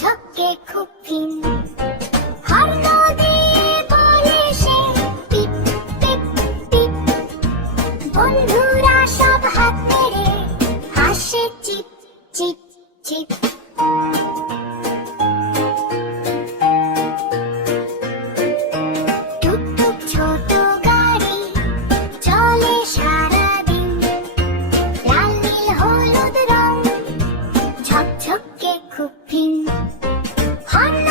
ঝকঝকে খুব ফিন। হর্ন দিয়ে বলে সে টিপ টিপ টিপ। বন্ধুরা সব হাত নেড়ে হাসে চিপ চিপ চিপ। টুকটুক ছোট গাড়ি চলে সারাদিন। লাল নীল হলুদ রং ঝকঝকে খুব ফিন। হর্ন